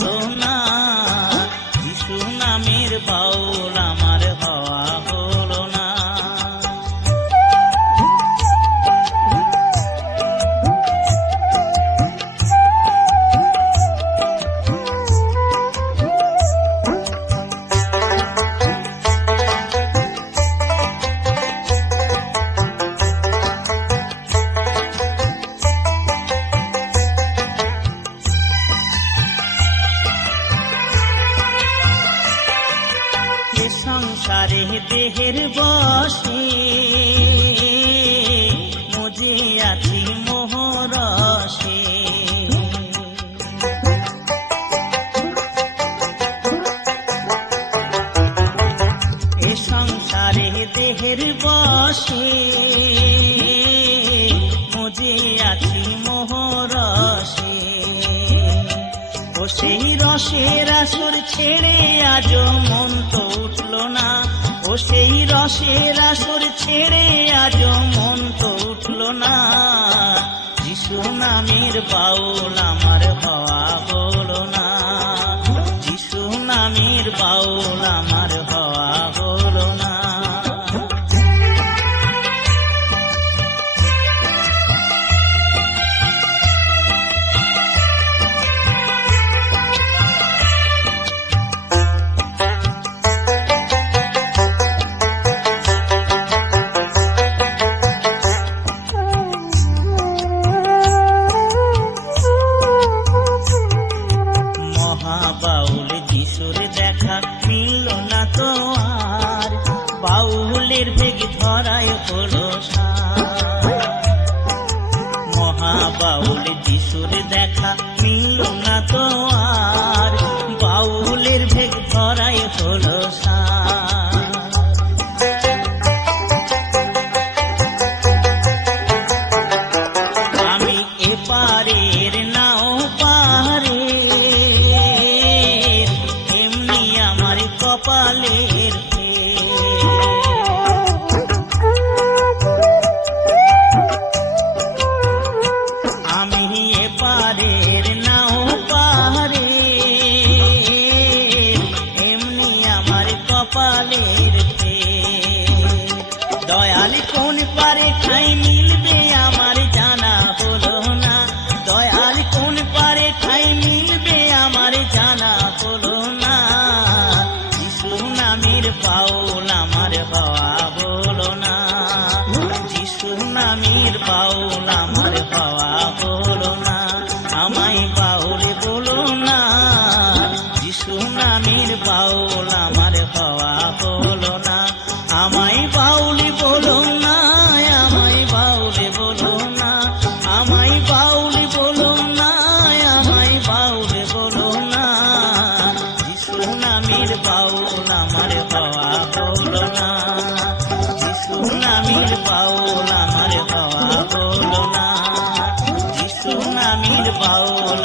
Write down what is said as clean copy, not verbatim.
হলো না, যিশু নামের বাউল আমার হওয়া হলো না। সংসারে দেহের বসে মজে আছি মোহরসে, এ সংসারে দেহের বসে মজে আছি মোহরসে। ও সেই রসের আসর ছেড়ে আজ মন তো উঠল না, ও সেই রসের আসর ছেড়ে আজ মন তো উঠল না। যিশু নামের বাউল আমার হওয়া হলো না, যিশু নামের বাউল আমার হওয়া হলো না। বাউল যিশুর দেখা মিলল না তো আর, বাউলের ভেগ ধরায় হলো সার। মহাবাউল যিশুর দেখা মিলল না তো আর, বাউলের ভেগ ধরায় হলো সার। আমি এপারের নাও পারে, কপালের আমি এপারের নাও পারে, এমনি আমার কপালের দয়াল কোন পারে খাই মিলবে আমার জানা হলো না, দয়াল কোন পারে খাই মিলবে আমার জানা হলো না। নামের বাউল আমার হওয়া হলো না, যিশু নামের বাউল আমার হওয়া হলো না। আমায় বাউল বলো না, যিশু নামের বাউল আমার হওয়া হলো না। আমায় বাউল বলো না, আমায় বাউল বলো না, আমায় বাউল বলো না, আমায় বাউল বলো না। যিশু নামের বাউল আমার হওয়া হলো না, যিশু নামের বাউল আমার হওয়া হলো না, যিশু নামের বাউল